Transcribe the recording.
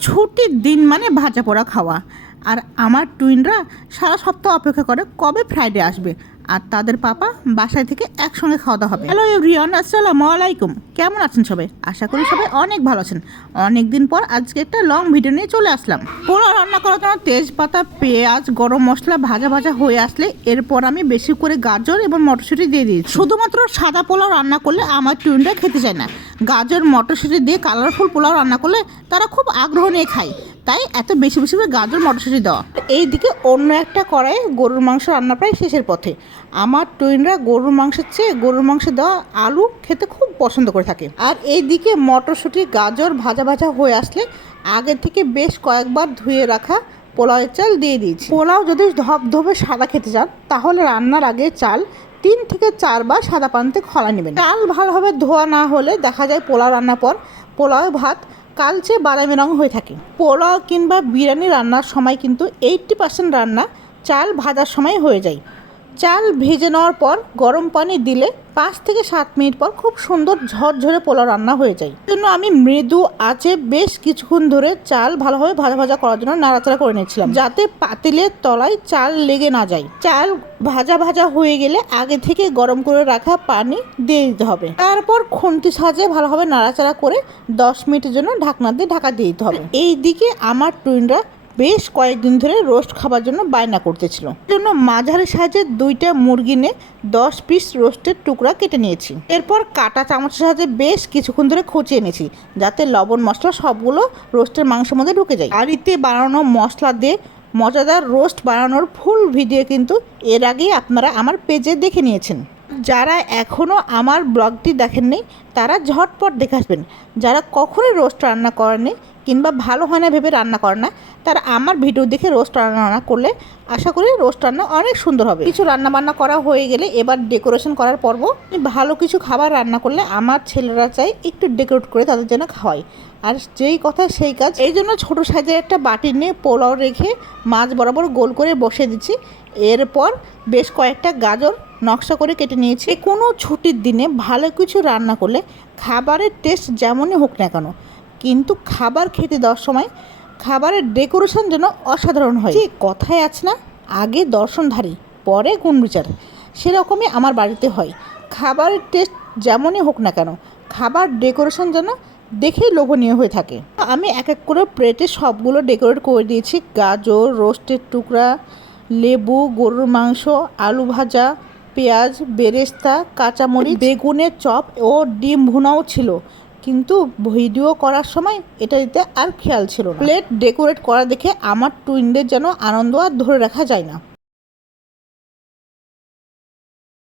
ছুটির দিন মানে ভাজা পোড়া খাওয়া। আর আমার টুইনরা সারা সপ্তাহ অপেক্ষা করে কবে ফ্রাইডে আসবে? আর তাদের পাপা বাসায় থেকে একসঙ্গে খাওয়া দাওয়া হবে। হ্যালো এভরিওয়ান আসসালামু আলাইকুম। কেমন আছেন সবাই? আশা করি সবাই অনেক ভালো আছেন। অনেক দিন পর আজকে একটা লং ভিডিও নিয়ে চলে আসলাম। পোলাও রান্না করার জন্য তেজপাতা, পেঁয়াজ, গরম মশলা ভাজা ভাজা হয়ে আসলে এরপর আমি বেশি করে গাজর এবং মটরশুঁটি দিয়ে দিয়েছি। শুধুমাত্র সাদা পোলাও রান্না করলে আমার টুইনরা খেতে চায় না। গাজর, মটরশুঁটি দিয়ে কালারফুল পোলাও রান্না করলে তারা খুব আগ্রহ নিয়ে খায়। তাই এত বেশি বেশি করে গাজর, মটরশুঁটি দেওয়া এইদিকে অন্য একটা কড়াইয়ে গরুর মাংস রান্না প্রায় শেষের পথে। আমার টুইনরা গরুর মাংসের চেয়ে গরুর মাংস দেওয়া আলু খেতে খুব পছন্দ করে থাকে। আর এইদিকে মটরশুঁটি, গাজর ভাজা ভাজা হয়ে আসলে আগে থেকে বেশ কয়েকবার ধুয়ে রাখা পোলাওয়ের চাল দিয়ে দিয়েছি। পোলাও যদি ধপধপে সাদা খেতে চান, তাহলে রান্নার আগে চাল তিন থেকে চারবার সাদা পানিতে খলা নেবেন। চাল ভালোভাবে ধোয়া না হলে দেখা যায় পোলাও রান্নার পর পোলাও ভাত কালচে বাদামি রং হয়ে থাকে। পোলাও কিংবা বিরিয়ানি রান্নার সময় কিন্তু এইট্টি পার্সেন্ট রান্না চাল ভাজার সময় হয়ে যায়। চাল ভেজে নেওয়ার পর গরম পানি দিলে পাঁচ থেকে সাত মিনিট পর খুব সুন্দর ঝরঝরে পোলাও রান্না হয়ে যায়। জন্য আমি মৃদু আঁচে বেশ কিছুক্ষণ ধরে চাল ভালোভাবে ভাজা ভাজা করার জন্য নাড়াচাড়া করে নিয়েছিলাম, যাতে পাতিলের তলায় চাল লেগে না যায়। চাল ভাজা ভাজা হয়ে গেলে আগে থেকে গরম করে রাখা পানি দিয়ে দিতে হবে। তারপর খুন্তি সাজে ভালোভাবে নাড়াচাড়া করে দশ মিনিটের জন্য ঢাকনা দিয়ে ঢাকা দিয়ে দিতে হবে। এই দিকে আমার টুইনরা বেশ কয়েকদিন ধরে রোস্ট খাবার জন্য বায়না করতেছিল। জন্য মাঝারি সাইজের দুইটা মুরগি নিয়ে দশ পিস রোস্টের টুকরা কেটে নিয়েছি। এরপর কাটা চামচের সাহায্যে বেশ কিছুক্ষণ ধরে খচিয়ে নিয়েছি যাতে লবণ মশলা সবগুলো রোস্টের মাংসের মধ্যে ঢুকে যায়। বাড়িতে বানানো মশলা দিয়ে মজাদার রোস্ট বানানোর ফুল ভিডিও কিন্তু এর আগেই আপনারা আমার পেজে দেখে নিয়েছেন। যারা এখনও আমার ব্লগটি দেখেননি, তারা ঝটপট দেখে আসবেন। যারা কখনোই রোস্ট রান্না করেনি কিংবা ভালো হয় না ভেবে রান্না করে না, তারা আমার ভিডিও দেখে রোস্ট রান্না করলে আশা করি রোস্ট রান্না অনেক সুন্দর হবে। কিছু রান্না বান্না করা হয়ে গেলে এবার ডেকোরেশন করার পর্ব, ভালো কিছু খাবার রান্না করলে আমার ছেলেরা চাই একটু ডেকোরেট করে তাদের জন্য খাওয়াই আর যেই কথা সেই কাজ, এই জন্য ছোটো সাইজের একটা বাটি নিয়ে পোলাও রেখে মাছ বরাবর গোল করে বসে দিচ্ছি। এরপর বেশ কয়েকটা গাজর নকশা করে কেটে নিয়েছি। কোনো ছুটির দিনে ভালো কিছু রান্না করলে খাবারের টেস্ট যেমনই হোক না কেন কিন্তু খাবার খেতে দেওয়ার সময় খাবারের ডেকোরেশন যেন অসাধারণ হয়। যে কথায় আছে না, আগে দর্শনধারী, পরে গুণ বিচার। সেরকমই আমার বাড়িতে হয়। খাবারের টেস্ট যেমনই হোক না কেন, খাবার ডেকোরেশন যেন দেখেই লোভনীয় হয়ে থাকে। আমি এক এক করে প্লেটে সবগুলো ডেকোরেট করে দিয়েছি। গাজর রোস্টের টুকরা, লেবু, গরুর মাংস, আলু ভাজা, পেঁয়াজ, বেরেস্তা, কাঁচামরিচ, বেগুনের চপ ও ডিম ভুনাও ছিল। কিন্তু ভিডিও করার সময় এটা দিতে আর খেয়াল ছিল না। প্লেট ডেকোরেট করা দেখে আমার টুইনদের যেন আনন্দ আর ধরে রাখা যায় না।